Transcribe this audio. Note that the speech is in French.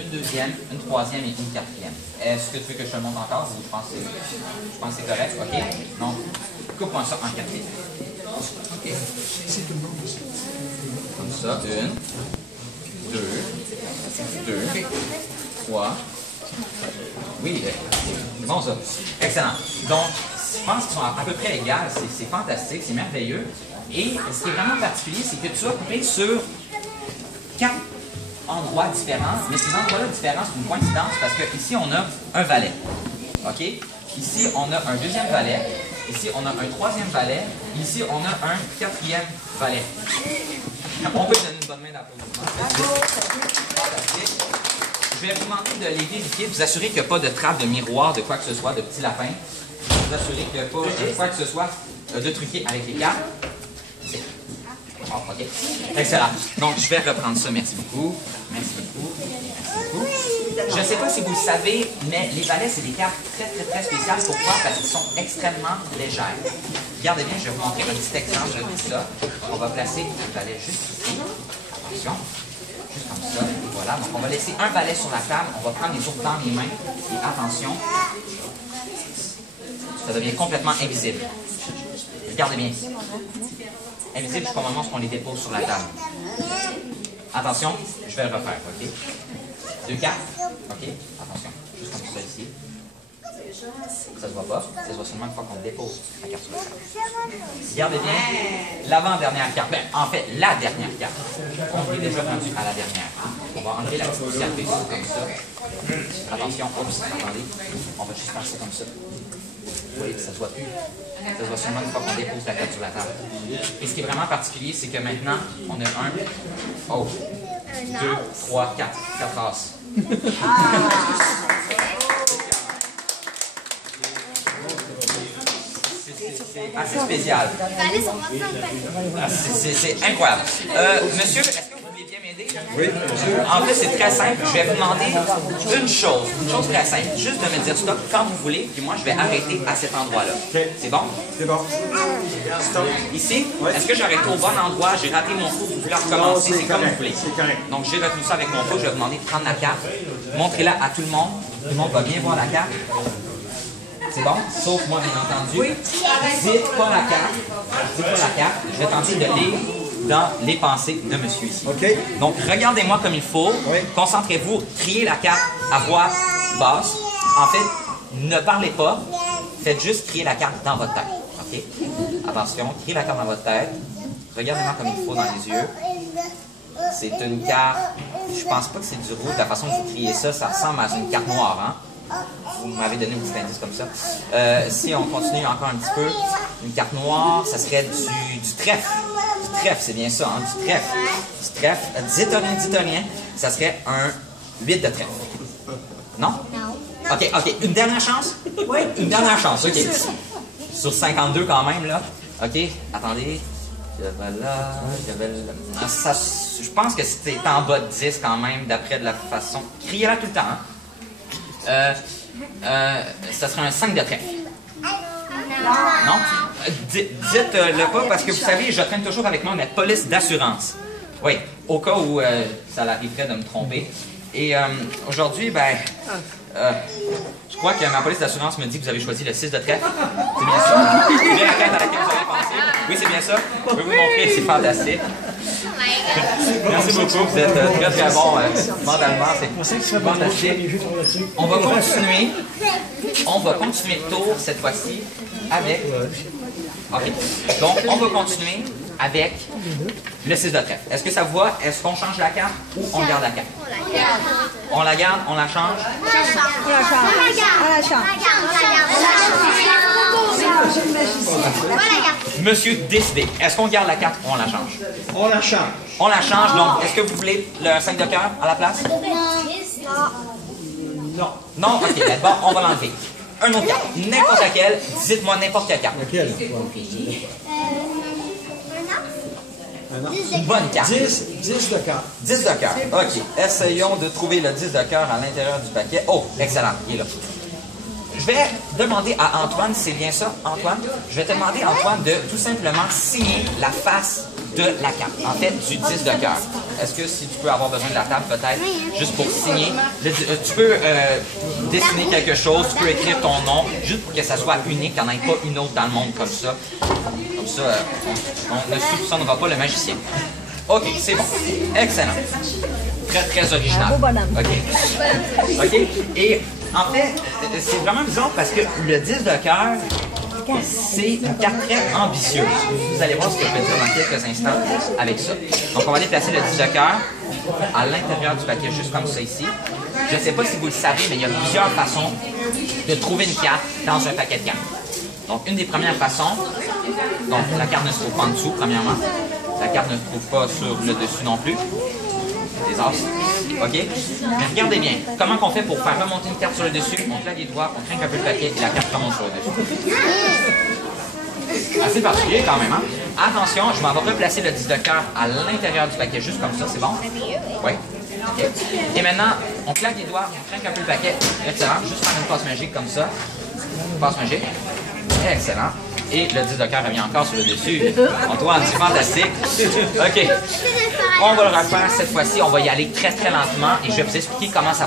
une deuxième, une troisième et une quatrième. Est-ce que tu veux que je te le montre encore ou je pense que c'est correct? OK? Donc, coupe-moi ça en quatrième. OK. Comme ça, une, deux, trois. Oui, c'est bon ça. Excellent. Donc, je pense qu'ils sont à peu près égales. C'est fantastique, c'est merveilleux. Et ce qui est vraiment particulier, c'est que tu vas couper sur 4 endroits différents. Mais ces endroits-là différents, c'est une coïncidence parce qu'ici, on a un valet. OK? Ici, on a un deuxième valet. Ici, on a un troisième valet. Ici, on a un quatrième valet. On peut donner une bonne main d'applaudissement. Fantastique. Je vais vous demander de les vérifier, de vous assurer qu'il n'y a pas de trappe, de miroir, de quoi que ce soit, de petits lapins. Vous assurer qu'il n'y a pas de quoi que ce soit de truqué avec les cartes. Oh, OK. Excellent. Donc, je vais reprendre ça. Merci beaucoup. Merci beaucoup. Merci beaucoup. Je ne sais pas si vous le savez, mais les valets, c'est des cartes très spéciales. Pourquoi? Parce qu'ils sont extrêmement légères. Regardez bien, je vais vous montrer un petit exemple de tout ça. On va placer le valet juste ici. Attention. Juste comme ça. Et voilà. Donc, on va laisser un valet sur la table. On va prendre les autres dans les mains. Et attention. Ça devient complètement invisible. Regardez bien. Invisible jusqu'au moment où on les dépose sur la table. Attention, je vais le refaire, OK? 2 cartes. OK? Attention. Juste comme ça ici. Ça ne se voit pas. Ça se voit seulement une fois qu'on dépose la carte sur la table. Regardez bien. L'avant-dernière carte. Ben, en fait, la dernière carte. On est déjà rendu à la dernière. On va enlever la petite carte ici, comme ça. Attention. Oups, attendez. On va juste faire ça comme ça. Vous voyez que ça ne se voit plus. Ça se voit seulement une fois qu'on dépose la carte sur la table. Et ce qui est vraiment particulier, c'est que maintenant, on a 2, 3, 4. 4 as. C'est assez spécial. C'est incroyable. Monsieur, est-ce que vous voulez bien m'aider? Oui, monsieur. En fait, c'est très simple. Je vais vous demander une chose très simple. Juste de me dire stop quand vous voulez, puis moi, je vais arrêter à cet endroit-là. Okay. C'est bon? C'est bon. Stop. Ici? Oui. Est-ce que j'ai arrêté au bon endroit? J'ai raté mon coup, vous voulez recommencer? C'est comme vous voulez. C'est correct. Donc, j'ai retenu ça avec mon coup. Je vais vous demander de prendre la carte. Montrez-la à tout le monde. Tout le monde va bien voir la carte. C'est bon? Sauf moi, bien entendu. Oui. Dites pas la carte. Dites pas la carte. Je vais tenter de lire dans les pensées de monsieur ici. OK. Donc, regardez-moi comme il faut. Oui. Concentrez-vous. Criez la carte à voix basse. En fait, ne parlez pas. Faites juste crier la carte dans votre tête. OK? Attention, criez la carte dans votre tête. Regardez-moi comme il faut dans les yeux. C'est une carte... Je pense pas que c'est du rouge. De la façon que vous criez ça, ça ressemble à une carte noire, hein? Vous m'avez donné un petit indice comme ça. Si on continue encore un petit peu, une carte noire, ça serait du trèfle. Du trèfle, c'est bien ça, hein? Du trèfle. Du trèfle. Dites rien. Ça serait un 8 de trèfle. Non? Non. OK. Une dernière chance? Oui. Une dernière chance, OK. Sur 52 quand même, là. OK, attendez. Je pense que c'était en bas de 10 quand même, d'après de la façon... Criez-la tout le temps, hein? Ça serait un 5 de trèfle. Non? Dites-le pas parce que vous savez, je traîne toujours avec moi ma police d'assurance. Oui, au cas où ça l'arriverait de me tromper. Et aujourd'hui, je crois que ma police d'assurance me dit que vous avez choisi le 6 de trèfle. C'est bien ça? C'est bien la carte à laquelle vous avez pensé? Oui, c'est bien ça? Je vais vous montrer, c'est fantastique. Merci beaucoup, vous êtes très bon mentalement, c'est fantastique. On va continuer le tour cette fois-ci avec... OK, donc on va continuer avec le 6 de trèfle. Est-ce que ça vous va? Est-ce qu'on change la carte ou on garde la carte? On la garde, on la change? On la change. Monsieur décidé, est-ce qu'on garde la carte ou on la change? On la change. On la change, donc est-ce que vous voulez le 5 de cœur à la place? Non. Non? OK, bon, on va l'enlever. Un autre carte, n'importe laquelle, dites-moi n'importe quelle carte. Laquelle? Une bonne carte. 10 de cœur. 10 de cœur. OK. Essayons de trouver le 10 de cœur à l'intérieur du paquet. Oh, excellent. Il est là. Je vais demander à Antoine, c'est bien ça, Antoine? Je vais te demander, Antoine, de tout simplement signer la face de la carte. En fait, du 10 de cœur. est-ce que si tu peux avoir besoin de la table peut-être, juste pour signer, tu peux dessiner quelque chose, tu peux écrire ton nom, juste pour que ça soit unique, qu'il n'y en ait pas une autre dans le monde comme ça. Comme ça, on ne soupçonnera pas le magicien. OK, c'est bon. Excellent. Très, très original. OK. OK. Et en fait, c'est vraiment bizarre parce que le 10 de cœur, c'est une carte très ambitieuse. Vous allez voir ce que je vais dire dans quelques instants avec ça. Donc, on va aller placer le 10 de cœur à l'intérieur du paquet, juste comme ça ici. Je ne sais pas si vous le savez, mais il y a plusieurs façons de trouver une carte dans un paquet de cartes. Donc, une des premières façons, donc la carte ne se trouve pas en dessous, premièrement. La carte ne se trouve pas sur le dessus non plus. Des as. OK? Mais regardez bien. Comment on fait pour faire remonter une carte sur le dessus? On claque les doigts, on trinque un peu le paquet et la carte remonte sur le dessus. Assez particulier quand même, hein? Attention, je m'en vais replacer le 10 de cœur à l'intérieur du paquet, juste comme ça, c'est bon? Oui. OK. Et maintenant, on claque les doigts, on trinque un peu le paquet. Excellent. Juste faire une passe magique comme ça. Passe magique. Excellent. Et le 10 de cœur revient encore sur le dessus. Antoine, c'est fantastique. OK. On va le refaire cette fois-ci. On va y aller très, très lentement et je vais vous expliquer comment ça